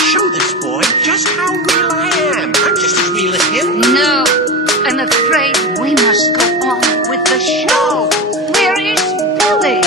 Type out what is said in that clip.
show this boy just how real I am. I'm just as real as him. No, I'm afraid we must go on with the show. Where is Billy?